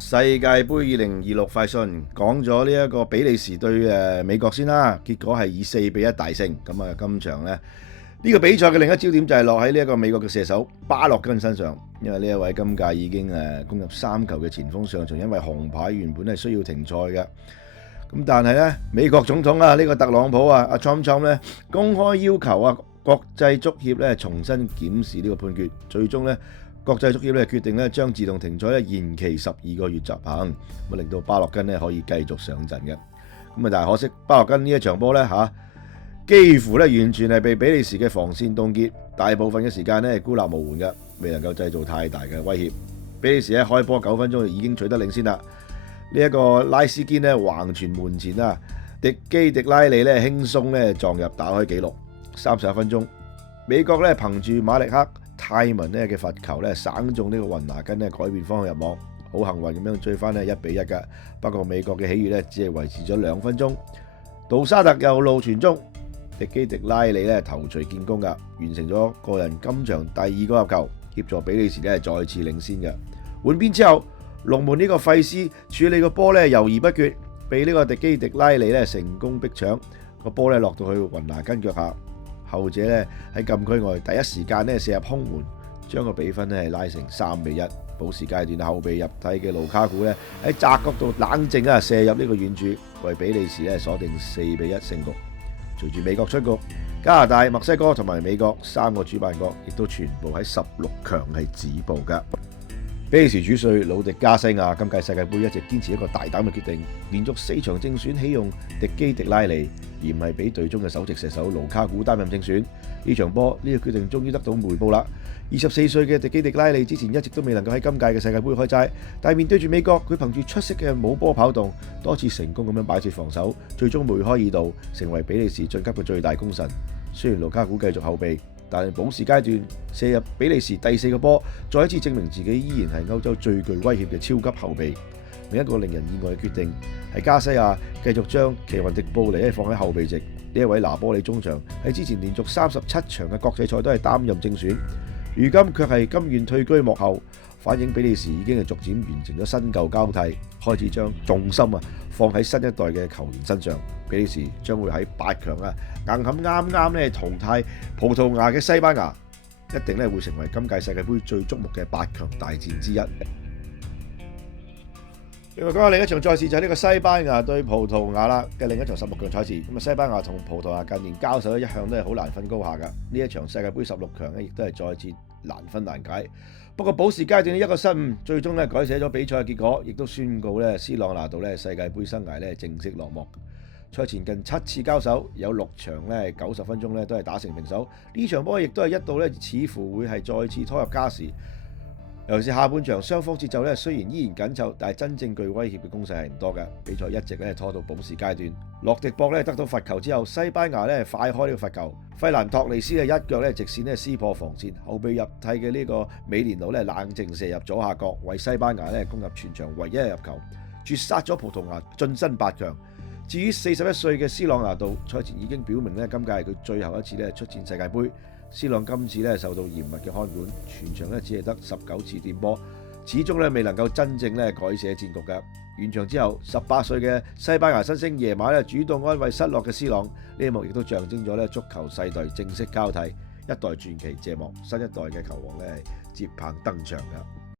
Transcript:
世界盃2026快訊講咗呢一個比利時對美國先啦，結果係以4-1大勝。咁啊，今場咧呢個比賽嘅另一焦點就係落喺呢一個美國嘅射手巴洛根身上，因為呢一位今屆已經攻入3球嘅前鋒上場，因為紅牌原本係需要停賽嘅。咁但係咧，美國總統呢個特朗普阿 Trump 咧公開要求國際足協咧重新檢視呢個判決，最終咧國際足協咧決定咧將自動停賽咧延期12個月執行，咁令到巴洛根咧可以繼續上陣嘅。咁但係可惜巴洛根呢一場波咧幾乎咧完全係被比利時嘅防線凍結，大部分嘅時間咧孤立無援嘅，未能夠製造太大嘅威脅。比利時喺開波9分鐘就已經取得領先啦。呢一個拉斯堅咧橫傳門前迪基迪拉利咧輕鬆咧撞入打開紀錄。31分鐘，美國咧憑住馬力克泰文咧嘅罰球咧省中呢個雲拿根咧改變方向入網，好幸運咁樣追翻咧1-1嘅。不過美國嘅喜悅咧只係維持咗2分鐘，杜沙特右路傳中，迪基迪拉利咧頭槌建功噶，完成咗個人今場第2個入球，協助比利時咧再次領先嘅。換邊之後，龍門呢個費斯處理個波咧猶豫不決，被呢個迪基迪拉利咧成功逼搶，個波咧落到去雲拿根腳下，後者咧喺禁區外第一時間咧射入空門，將個比分咧拉成3-1。補時階段後備入替嘅盧卡古咧喺窄角度冷靜射入呢個遠柱，為比利時咧鎖定4-1勝局。隨住美國出局，加拿大、墨西哥同埋美國3個主辦國亦都全部喺16強係止步㗎。比利時主帥魯迪加西亞今屆世界盃一直堅持一個大膽嘅決定，連續4場正選起用迪基迪拉利，而唔係俾隊中嘅首席射手盧卡古擔任正選。呢場波呢個決定終於得到回報啦。24歲嘅迪基迪拉利之前一直都未能夠喺今屆嘅世界盃開齋，但係面對住美國，佢憑住出色嘅冇波跑動，多次成功咁樣擺脫防守，最終梅開二度，成為比利時晉級嘅最大功臣。雖然盧卡古繼續後備，但係補時階段射入比利時第4個波，再一次證明自己依然係歐洲最具威脅嘅超級後備。另一個令人意外嘅決定係加西亞繼續將奇雲迪布尼放喺後備席。呢一位拿波里中場喺之前連續37場嘅國際賽都係擔任正選，如今卻係甘願退居幕後，反映比利時已經係逐漸完成咗新舊交替，開始將重心放喺新一代嘅球員身上。比利時將會喺8強硬撼啱啱淘汰葡萄牙嘅西班牙，一定會成為今屆世界盃最矚目嘅8強大戰之一。另外講下另一場賽事就係呢個西班牙對葡萄牙啦嘅另一場16強賽事。咁西班牙同葡萄牙近年交手一向都係好難分高下㗎。呢一場世界盃16強亦都係再次難分難解。不過補時階段一個失誤，最終改寫咗比賽嘅結果，亦都宣告斯朗拿度世界盃生涯正式落幕。賽前近7次交手，有6場90分鐘都係打成平手。呢場波亦都係一度似乎會係再次拖入加時。尤其是下半場，雙方節奏雖然依然緊湊，但係真正具威脅嘅攻勢係唔多嘅。比賽一直拖到補時階段，洛迪博得到罰球之後，西班牙快開呢個罰球，費蘭托利斯一腳直線撕破防線，後備入替嘅呢個美連奴冷靜射入左下角，為西班牙攻入全場唯一入球，絕殺咗葡萄牙晉身8強。至於41歲嘅斯朗拿度，賽前已經表明今屆係佢最後一次出戰世界盃。斯朗今次受到嚴密嘅看管，全場只係得19次掂波，始終未能夠真正改寫戰局嘅。完場之後，18歲嘅西班牙新星耶馬主動安慰失落嘅斯朗，呢一幕亦都象徵咗足球世代正式交替，一代傳奇謝幕，新一代嘅球王接棒登場㗎。